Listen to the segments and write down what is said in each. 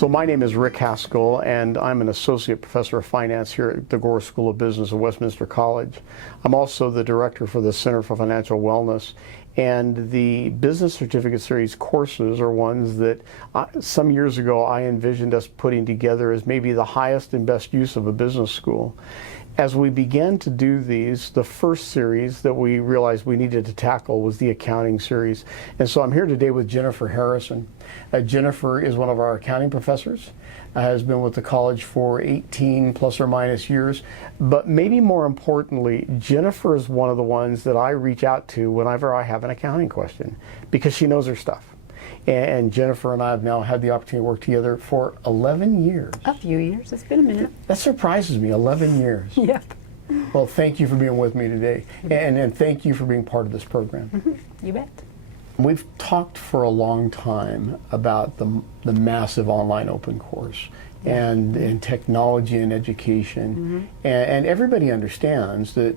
So my name is Rick Haskell, and I'm an associate professor of finance here at the Gore School of Business at Westminster College. I'm also the director for the Center for Financial Wellness, and the Business Certificate Series courses are ones that some years ago I envisioned us putting together as maybe the highest and best use of a business school. As we began to do these, the first series that we realized we needed to tackle was the accounting series. And so I'm here today with Jennifer Harrison. Jennifer is one of our accounting professors, has been with the college for 18 plus or minus years. But maybe more importantly, Jennifer is one of the ones that I reach out to whenever I have an accounting question, because she knows her stuff. And Jennifer and I have now had the opportunity to work together for 11 years. A few years. It's been a minute. That surprises me, 11 years. Yep. Well, thank you for being with me today. And thank you for being part of this program. Mm-hmm. You bet. We've talked for a long time about the massive online open course and technology and education. And everybody understands that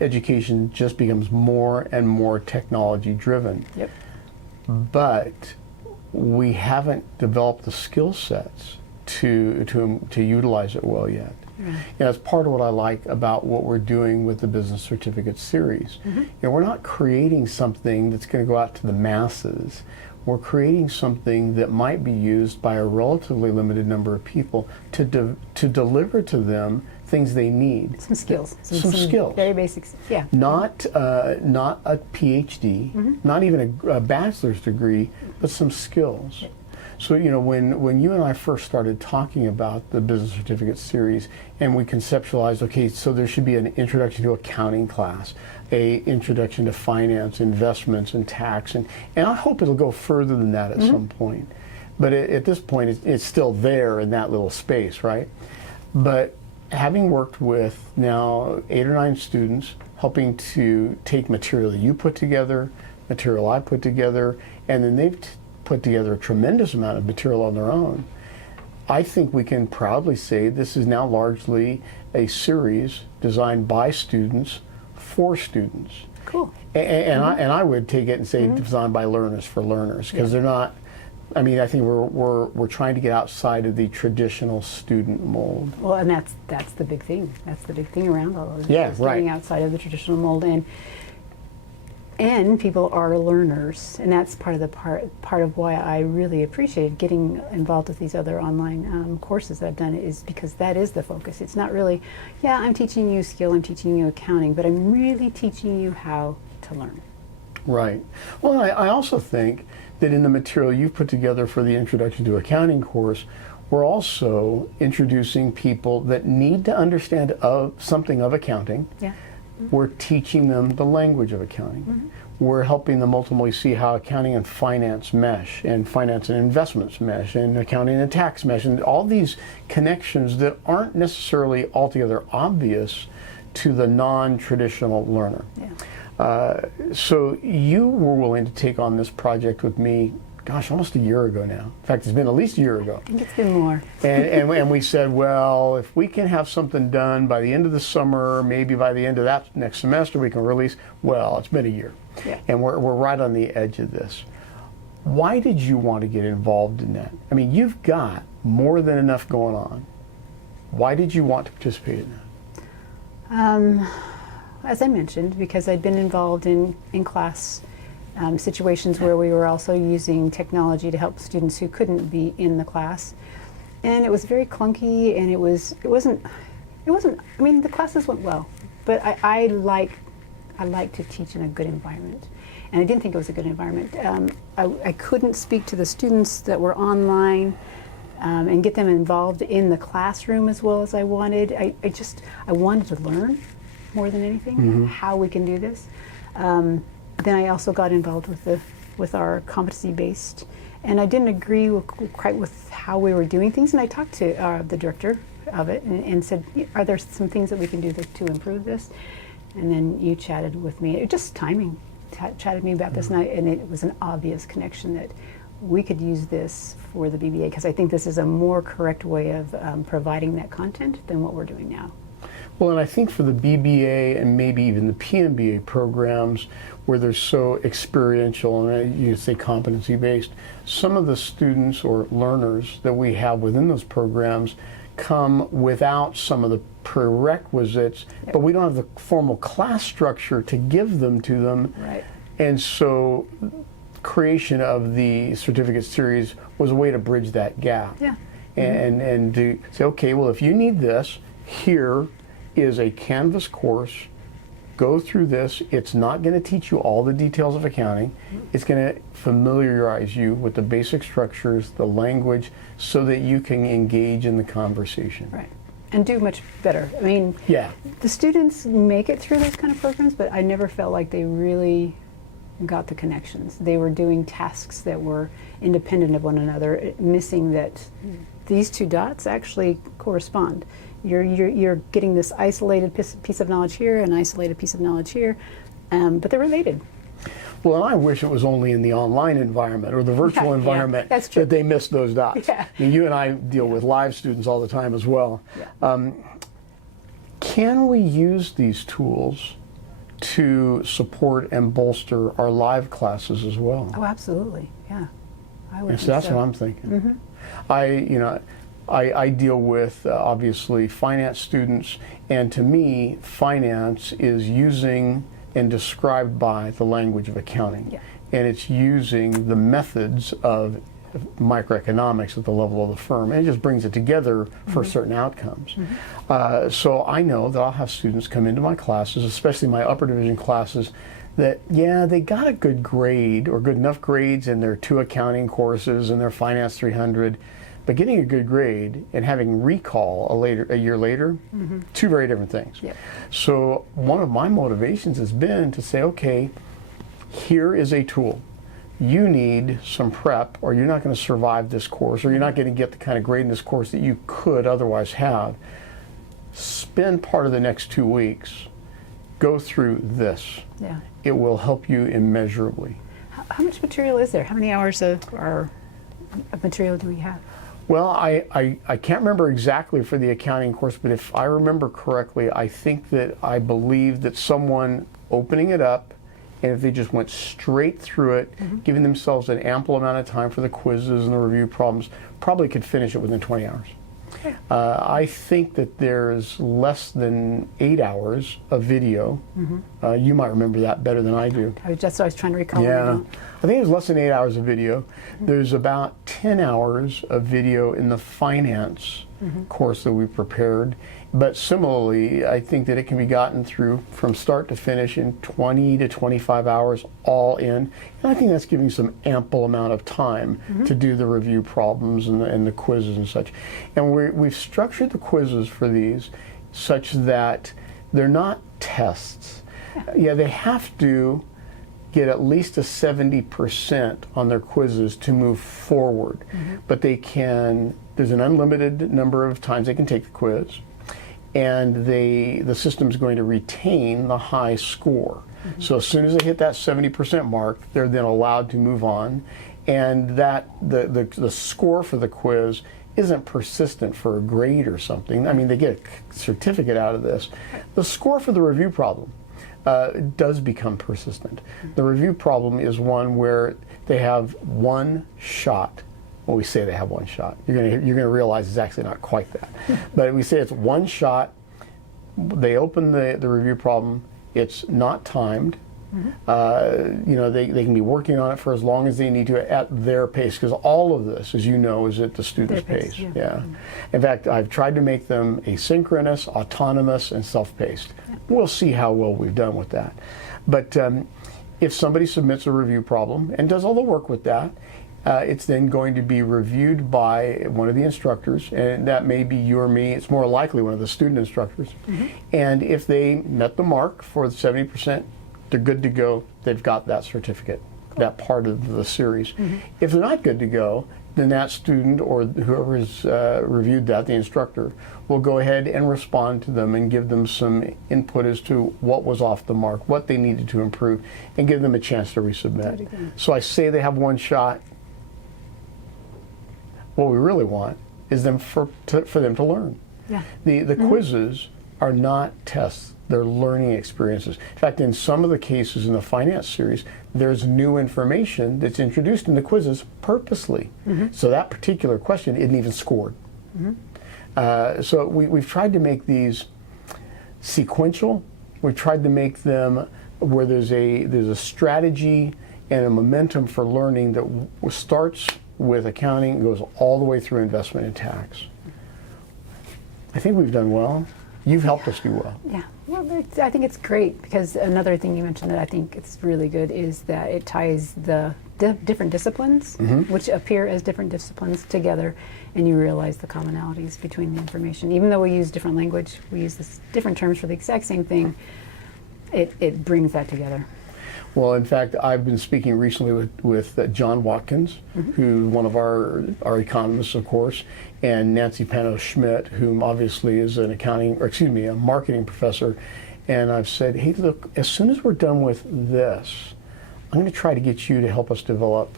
education just becomes more and more technology driven. Yep. But we haven't developed the skill sets to utilize it well yet. And that's part of what I like about what we're doing with the Business Certificate Series. We're not creating something that's going to go out to the masses. We're creating something that might be used by a relatively limited number of people to deliver to them things they need. Some skills. Some skills. Very basics. Yeah. Not a PhD, not even a bachelor's degree, but some skills. So, you know, when you and I first started talking about the Business Certificate Series, and we conceptualized, okay, so there should be an introduction to accounting class, a introduction to finance, investments, and tax, and I hope it'll go further than that at some point. But at this point, it's still there in that little space, right? But having worked with now 8 or 9 students, helping to take material you put together, material I put together, and then they've put together a tremendous amount of material on their own, I think we can proudly say this is now largely a series designed by students for students. Cool. And I would take it and say designed by learners for learners, because they're not. I mean, I think we're trying to get outside of the traditional student mold. Well, and that's the big thing. That's the big thing around all of this. Yeah, right. Getting outside of the traditional mold, and people are learners, and that's part of why I really appreciate getting involved with these other online courses that I've done, is because that is the focus. It's not really, yeah, I'm teaching you skill, I'm teaching you accounting, but I'm really teaching you how to learn. Right. Well, I also think that in the material you've put together for the Introduction to Accounting course, we're also introducing people that need to understand something of accounting. Yeah. We're teaching them the language of accounting. We're helping them ultimately see how accounting and finance mesh, and finance and investments mesh, and accounting and tax mesh, and all these connections that aren't necessarily altogether obvious to the non-traditional learner. Yeah. So you were willing to take on this project with me, gosh, almost a year ago now. In fact, it's been at least a year ago. I think it's been more. And we said, well, if we can have something done by the end of the summer, maybe by the end of that next semester we can release, well, it's been a year. Yeah. And we're right on the edge of this. Why did you want to get involved in that? I mean, you've got more than enough going on. Why did you want to participate in that? As I mentioned, because I'd been involved in class situations where we were also using technology to help students who couldn't be in the class, and it was very clunky, and it wasn't. I mean, the classes went well, but I like to teach in a good environment, and I didn't think it was a good environment. I couldn't speak to the students that were online and get them involved in the classroom as well as I wanted. I wanted to learn more than anything how we can do this. Then I also got involved with our competency-based, and I didn't agree quite with how we were doing things, and I talked to the director of it and said, are there some things that we can do to improve this? And then you chatted with me, just timing, chatted me about this, and it was an obvious connection that we could use this for the BBA, because I think this is a more correct way of providing that content than what we're doing now. Well, and I think for the BBA and maybe even the PMBA programs where they're so experiential and you say competency based, some of the students or learners that we have within those programs come without some of the prerequisites, Yep. but we don't have the formal class structure to give them to them. Right. And so creation of the certificate series was a way to bridge that gap. Yeah. And to say, okay, well, if you need this, here is a Canvas course. Go through this. It's not going to teach you all the details of accounting. It's going to familiarize you with the basic structures, the language, so that you can engage in the conversation. Right. And do much better. I mean, Yeah. the students make it through those kind of programs, but I never felt like they really got the connections. They were doing tasks that were independent of one another, missing that these two dots actually correspond. You're getting this isolated piece of knowledge here, an isolated piece of knowledge here, but they're related. Well, and I wish it was only in the online environment or the virtual Yeah, environment that's true. that they missed those dots. Yeah. I mean, you and I deal with live students all the time as well. Yeah. Can we use these tools to support and bolster our live classes as well? Oh, absolutely. Yeah. I would And so think that's so. what I'm thinking. I deal with obviously finance students, and to me, finance is using and described by the language of accounting. Yeah. And it's using the methods of microeconomics at the level of the firm, and it just brings it together for certain outcomes. So I know that I'll have students come into my classes, especially my upper division classes, that, yeah, they got a good grade or good enough grades in their 2 accounting courses and their Finance 300, but getting a good grade and having recall a year later, 2 very different things. Yep. So one of my motivations has been to say, okay, here is a tool. You need some prep, or you're not going to survive this course, or you're not going to get the kind of grade in this course that you could otherwise have. Spend part of the next 2 weeks, go through this. Yeah. It will help you immeasurably. How much material is there? How many hours of material do we have? Well, I can't remember exactly for the accounting course, but if I remember correctly, I believe that someone opening it up, and if they just went straight through it, giving themselves an ample amount of time for the quizzes and the review problems, probably could finish it within 20 hours. Okay. I think that there's less than 8 hours of video. You might remember that better than I do. That's what I was trying to recall. and I Yeah, don't. I think it was less than 8 hours of video. There's about 10 hours of video in the finance course that we prepared. But similarly, I think that it can be gotten through from start to finish in 20 to 25 hours all in. And I think that's giving some ample amount of time to do the review problems and the quizzes and such. And we've structured the quizzes for these such that they're not tests. Yeah, they have to get at least a 70% on their quizzes to move forward. But there's an unlimited number of times they can take the quiz, and the system's going to retain the high score. So as soon as they hit that 70% mark, they're then allowed to move on, and that the score for the quiz isn't persistent for a grade or something. I mean, they get a certificate out of this. The score for the review problem does become persistent. The review problem is one where they have one shot. Well, we say they have one shot. You're gonna realize it's actually not quite that. But we say it's one shot. They open the review problem. It's not timed. They can be working on it for as long as they need to at their pace, because all of this, as you know, is at the student's Their pace, pace. yeah. In fact, I've tried to make them asynchronous, autonomous, and self-paced. We'll see how well we've done with that. But if somebody submits a review problem and does all the work with that, it's then going to be reviewed by one of the instructors, and that may be you or me. It's more likely one of the student instructors. And if they met the mark for the 70%, they're good to go. They've got that certificate, that part of the series. If they're not good to go, then that student or whoever has reviewed that, the instructor, will go ahead and respond to them and give them some input as to what was off the mark, what they needed to improve, and give them a chance to resubmit. So I say they have one shot. What we really want is for them to learn. Yeah. The quizzes are not tests, they're learning experiences. In fact, in some of the cases in the finance series, there's new information that's introduced in the quizzes purposely. So that particular question isn't even scored. So we've tried to make these sequential. We've tried to make them where there's a strategy and a momentum for learning that starts with accounting and goes all the way through investment and tax. I think we've done well. You've helped us do well. Yeah, well, I think it's great because another thing you mentioned that I think it's really good is that it ties the different disciplines, which appear as different disciplines together, and you realize the commonalities between the information. Even though we use different language, we use different terms for the exact same thing, it brings that together. Well, in fact, I've been speaking recently with John Watkins, who's one of our economists, of course, and Nancy Pano-Schmidt, whom obviously is a marketing professor. And I've said, hey, look, as soon as we're done with this, I'm going to try to get you to help us develop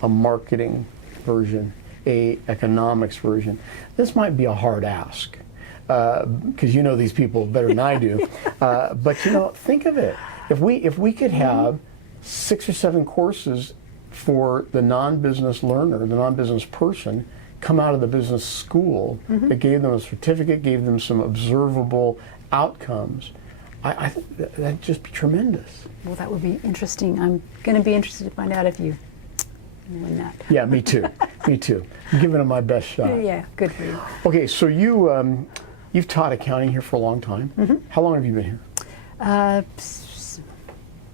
a marketing version, a economics version. This might be a hard ask, because you know these people better than I do. But think of it. If we could have 6 or 7 courses for the non-business learner, the non-business person, come out of the business school that gave them a certificate, gave them some observable outcomes, I think that'd just be tremendous. Well, that would be interesting. I'm going to be interested to find out if you win that. Yeah, me too. Me too. I'm giving it my best shot. Yeah, good for you. Okay, so you've taught accounting here for a long time. How long have you been here? I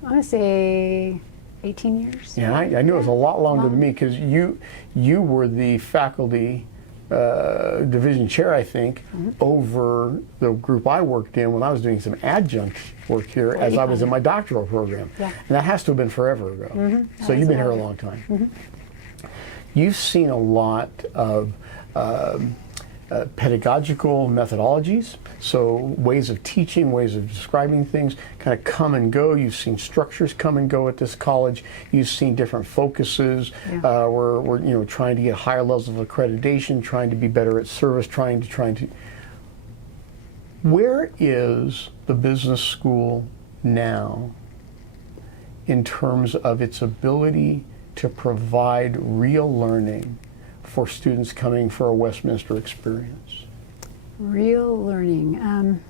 want to say 18 years. Yeah, I knew it was a lot longer than me because you were the faculty division chair, I think, over the group I worked in when I was doing some adjunct work here as I was in my doctoral program. Yeah. And that has to have been forever ago. So you've been here a long time. You've seen a lot of pedagogical methodologies, so ways of teaching, ways of describing things kind of come and go. You've seen structures come and go at this college. You've seen different focuses. We're trying to get higher levels of accreditation, trying to be better at service, trying to. Where is the business school now in terms of its ability to provide real learning for students coming for a Westminster experience? Real learning.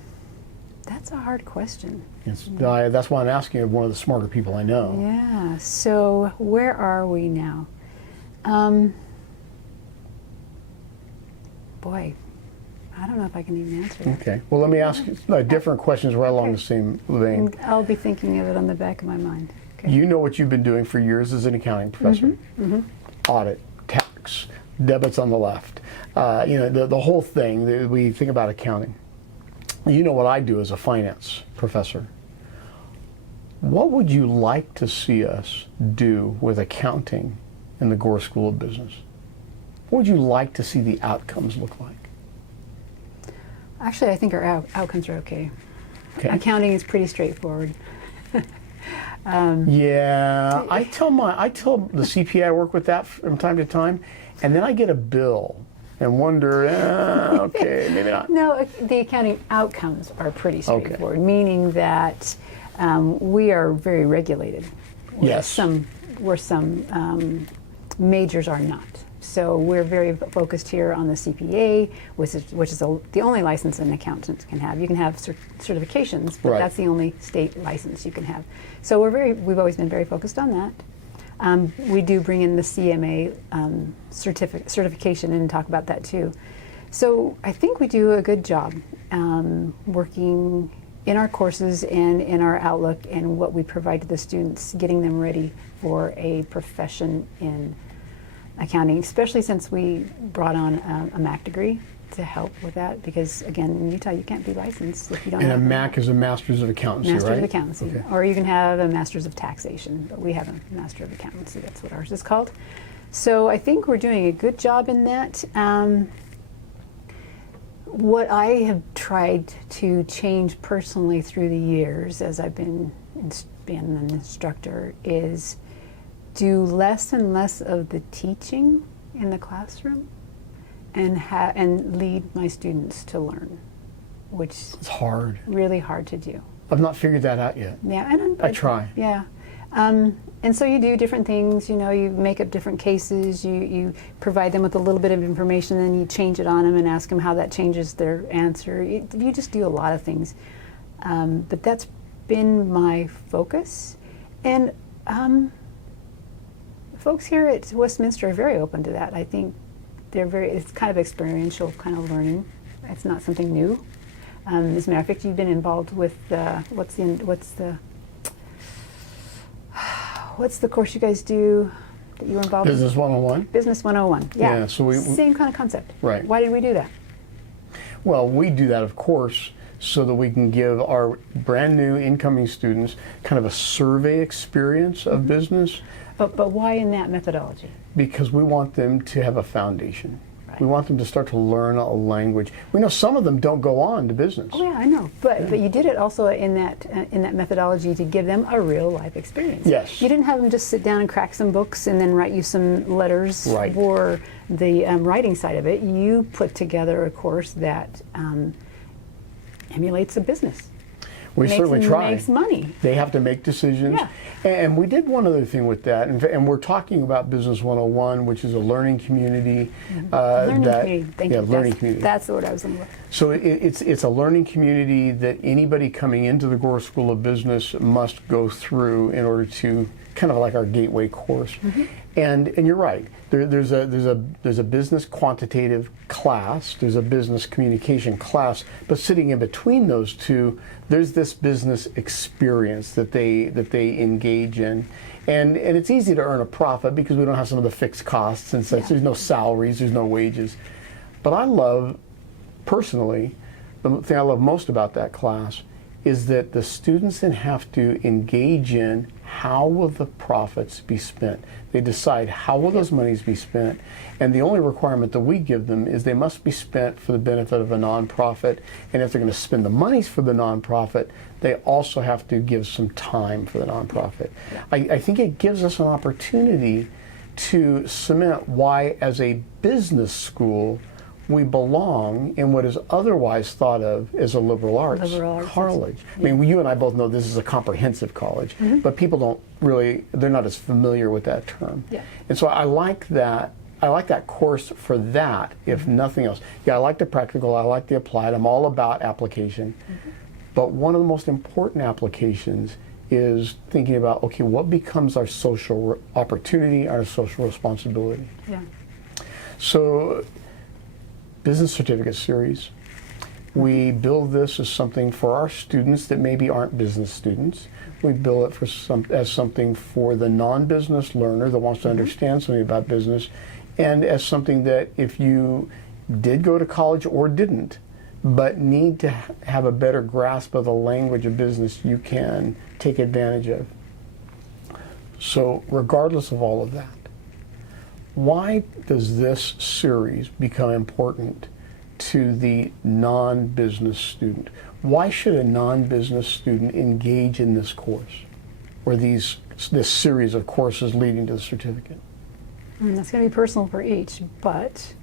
That's a hard question. That's why I'm asking of one of the smarter people I know. Yeah, so where are we now? Boy, I don't know if I can even answer that. Okay, well let me ask different questions right along the same vein. I'll be thinking of it on the back of my mind. Okay. You know what you've been doing for years as an accounting professor. Audit, tax, debits on the left. The whole thing that we think about accounting. You know what I do as a finance professor. What would you like to see us do with accounting in the Gore School of Business? What would you like to see the outcomes look like? Actually, I think our outcomes are okay. Accounting is pretty straightforward. Yeah, I tell the CPA I work with that from time to time, and then I get a bill and wonder, okay, maybe not. No, the accounting outcomes are pretty straightforward, meaning that we are very regulated. Yes. Where some majors are not. So we're very focused here on the CPA, which is the only license an accountant can have. You can have certifications, but that's the only state license you can have. So we've always been very focused on that. We do bring in the CMA certification and talk about that too. So I think we do a good job working in our courses and in our outlook and what we provide to the students, getting them ready for a profession in accounting, especially since we brought on a MAC degree to help with that, because again, in Utah you can't be licensed if you don't have a MAC is a Master's of Accountancy, Master's right? of Accountancy. Okay. Or you can have a Master's of Taxation, but we have a Master of Accountancy, that's what ours is called. So I think we're doing a good job in that. What I have tried to change personally through the years as I've been an instructor is do less and less of the teaching in the classroom and lead my students to learn. which It's hard. really hard to do. I've not figured that out yet. Yeah, and I try. Yeah, and so you do different things. You know, you make up different cases. You provide them with a little bit of information, then you change it on them and ask them how that changes their answer. You just do a lot of things, but that's been my focus, and folks here at Westminster are very open to that. I think it's kind of experiential kind of learning. It's not something new. As a matter of fact, you've been involved with what's the course you guys do that you were involved in? Business 101? Business 101. Yeah. So we same kind of concept. Right. Why did we do that? Well, we do that, of course, so that we can give our brand new incoming students kind of a survey experience of business. But why in that methodology? Because we want them to have a foundation. Right. We want them to start to learn a language. We know some of them don't go on to business. Oh yeah, I know. But you did it also in that methodology to give them a real life experience. Yes. You didn't have them just sit down and crack some books and then write you some letters Right. for the writing side of it. You put together a course that emulates a business. We certainly try. Makes money. They have to make decisions. Yeah. And we did one other thing with that, and we're talking about Business 101, which is a learning community. Learning community. Thank you. Learning community. That's the word I was thinking of. So it's a learning community that anybody coming into the Gore School of Business must go through in order to kind of like our gateway course. And you're right. There's a business quantitative class. There's a business communication class. But sitting in between those two, there's this business experience that they engage in. And it's easy to earn a profit because we don't have some of the fixed costs and such. Yeah. There's no salaries. There's no wages. But I love, personally, the thing I love most about that class is that the students then have to engage in how will the profits be spent. They decide how will those monies be spent, and the only requirement that we give them is they must be spent for the benefit of a nonprofit, and if they're going to spend the monies for the nonprofit, they also have to give some time for the nonprofit. I think it gives us an opportunity to cement why, as a business school, we belong in what is otherwise thought of as a liberal arts college. I mean, you and I both know this is a comprehensive college, but people don't really, they're not as familiar with that term. Yeah. And so I like that. I like that course for that, if nothing else. Yeah, I like the practical, I like the applied, I'm all about application. But one of the most important applications is thinking about, okay, what becomes our social opportunity, our social responsibility? Yeah. So, Business Certificate Series. We build this as something for our students that maybe aren't business students. We build it as something for the non-business learner that wants to understand something about business, and as something that if you did go to college or didn't, but need to have a better grasp of the language of business, you can take advantage of. So regardless of all of that, why does this series become important to the non-business student? Why should a non-business student engage in this course, or this series of courses leading to the certificate? That's going to be personal for each, but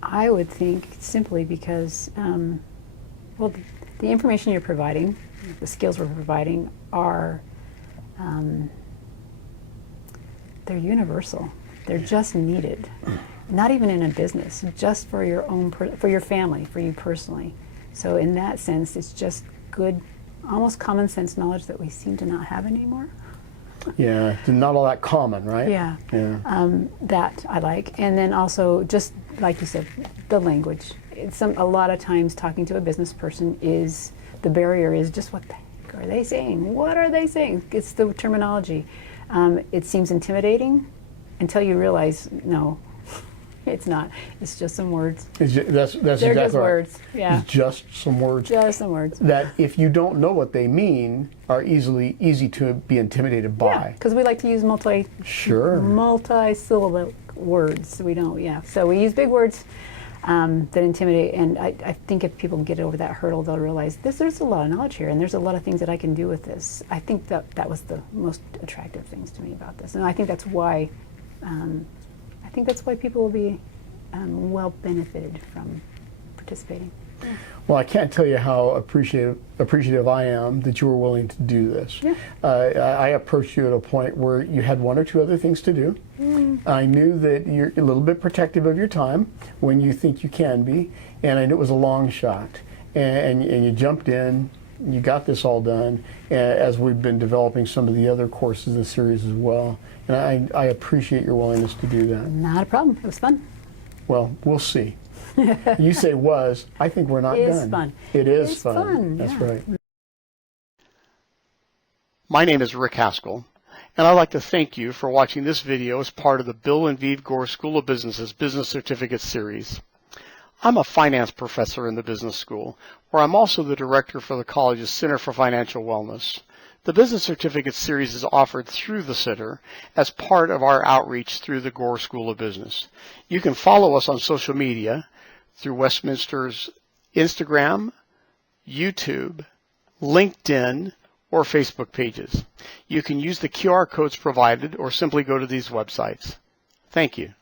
I would think simply because, well, the information you're providing, the skills we're providing are, they're universal. They're just needed, not even in a business, just for your own, for your family, for you personally. So in that sense, it's just good, almost common sense knowledge that we seem to not have anymore. Yeah, not all that common, right? Yeah. Yeah. That I like, and then also just like you said, the language. A lot of times talking to a business person is the barrier is just what the heck are they saying? What are they saying? It's the terminology. It seems intimidating until you realize no, it's not. It's just some words. That's They're exactly just right. words. Yeah. It's just some words. Just some words. That if you don't know what they mean, are easy to be intimidated by. Yeah, because we like to use multi-syllable words. We don't. Yeah. So we use big words that intimidate. And I think if people get over that hurdle, they'll realize there's a lot of knowledge here, and there's a lot of things that I can do with this. I think that was the most attractive things to me about this, and I think that's why. I think that's why people will be well benefited from participating. Well, I can't tell you how appreciative I am that you were willing to do this. Yeah. I approached you at a point where you had one or two other things to do. I knew that you're a little bit protective of your time when you think you can be, and I knew it was a long shot. And you jumped in, you got this all done, as we've been developing some of the other courses in the series as well. And I appreciate your willingness to do that. Not a problem. It was fun. Well, we'll see. You say was. I think we're not done. It is fun. It is It's fun. fun, That's yeah. right. My name is Rick Haskell, and I'd like to thank you for watching this video as part of the Bill and Vive Gore School of Business's Business Certificate Series. I'm a finance professor in the business school, where I'm also the director for the college's Center for Financial Wellness. The Business Certificate Series is offered through the Center as part of our outreach through the Gore School of Business. You can follow us on social media through Westminster's Instagram, YouTube, LinkedIn, or Facebook pages. You can use the QR codes provided or simply go to these websites. Thank you.